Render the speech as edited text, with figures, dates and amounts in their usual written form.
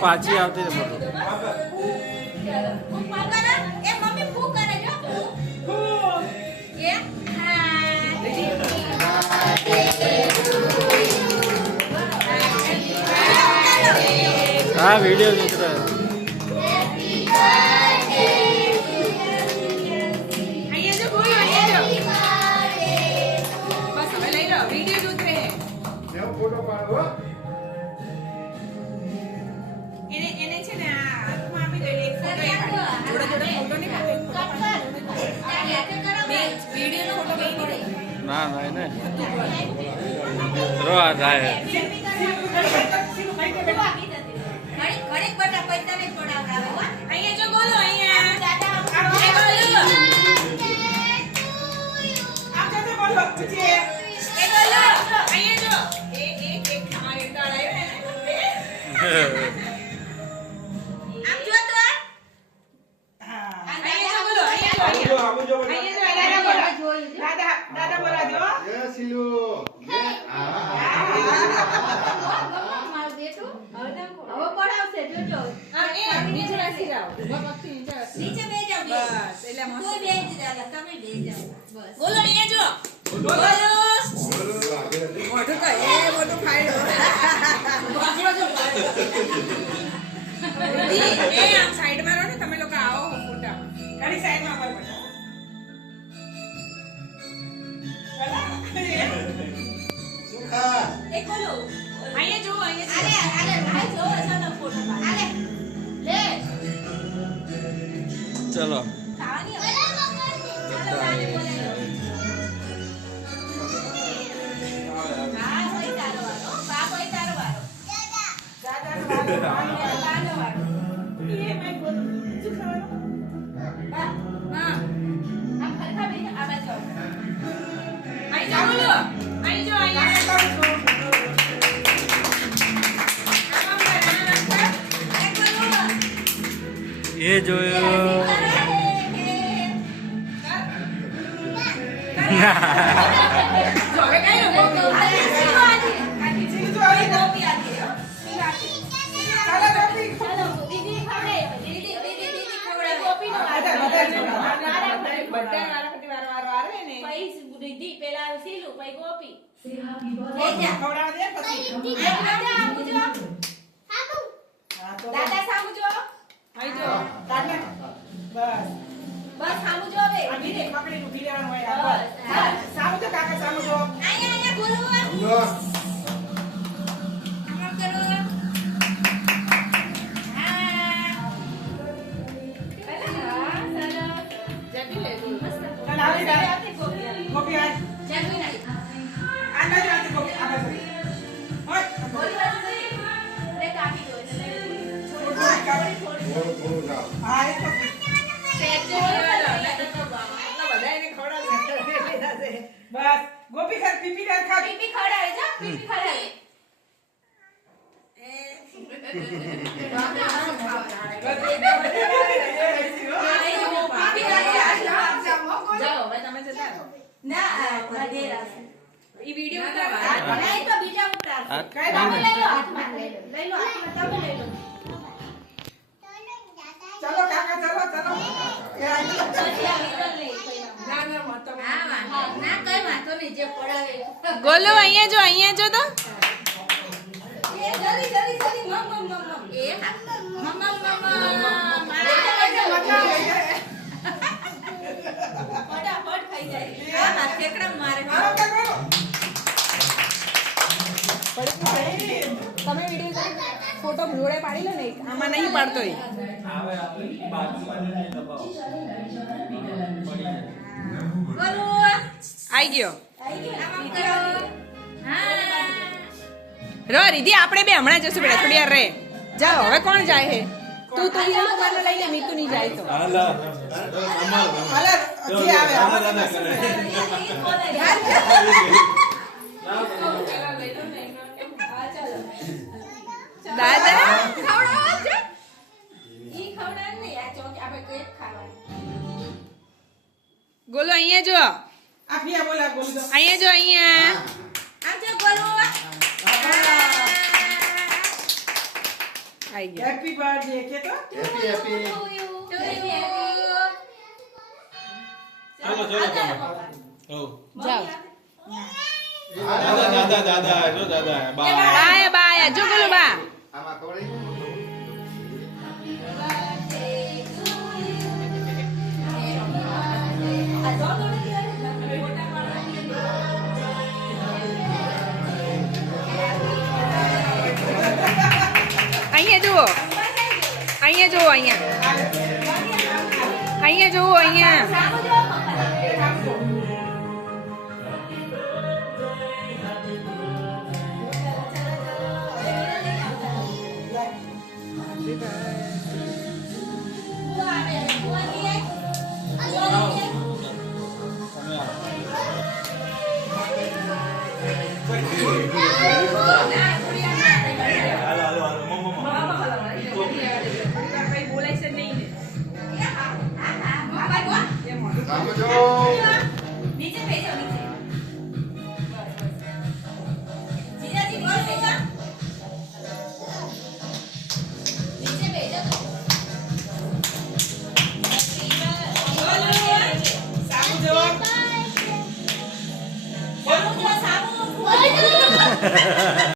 પાછી આવતી હા વિડીયો દેખ રહા फोटो पाड़ो ના ના એને રો આ જાય સાઈડ માં રહો ને તમે લોકો આવો ફોટા ખાલી સાઈડ માં પર એક બોલો અહીંયા જો અહીંયા અરે ભાઈ જો ચાલો ફોટો પાડ લે ચલો ખાવાની ચાલો બાને બોલે હા ભાઈ તારો વાળો બા ભાઈ તારો વાળો દાદા વાળો દાદા વાળો એ મેં બોલું શું ખાવાનું હા આમ ખરખા બે આ બાજુ આઈ જાવ લો આઈ જો અહીંયા એ જોયો દાદા સામુ જો આઈ જો દાદા બસ બસ સામુ જો હવે અભી દે પકડી ઉભી રહેવાનું હોય બસ સામુ જો કાકા સામુ જો અહીંયા બોલો આમ કરો કોપી આજ જલ્દી ના આના જો આતે કોપી આ બસ ઓય બોલી વાત લે કાપી દો એટલે હા એક બસ ગોપી ખર પીપી કર ખા પીપી ખવડાવે છે પીપી ખવડાવે ઈ વિડિયો ઉતારવા નહીં તો બીજા ઉતાર કઈ તમે લઈ લો હાથમાં લઈ લો હાથમાં તમે લઈ લો ચલો કાકા ચલો ગોલો અહીંયા જો તો ફટાફટ ખાઈ જાય ઠેકડા મારે તમે વિડિયો ફોટો જોડે પાડી લો ને આમાં નહીં પાડતો આઈ ગયો રો રીધી આપણે બે હમણાં જશું બેટા થોડી વાર રે જાઓ હવે કોણ જાય હે તું તો વિનોદ કુમારને લઈને મીતુ ની જાય તો હાલા હાલે જે આવે આમાં દાદા કરે દાદા ખવડાવો છે ઈ ખવડાવ ને આ ચોક આપણે તો એક ખાવાનું ગોલો અહીંયા જો આ ફિયા બોલા બોલ દો અહીંયા જો અહીંયા આમ જો બોલો આઈ ગયા હેપી બર્થડે કે તો ચાલો ચાલો તમે હો જાઓ દાદા દાદા જો દાદા બા બાયા બાયા જો ગોલો બા આમાં કવળી અહીંયા જુઓ અહીંયા જુઓ અહીંયા અહીંયા જુઓ અહીંયા હાલો હાલો હાલો મમ્મા આમ જો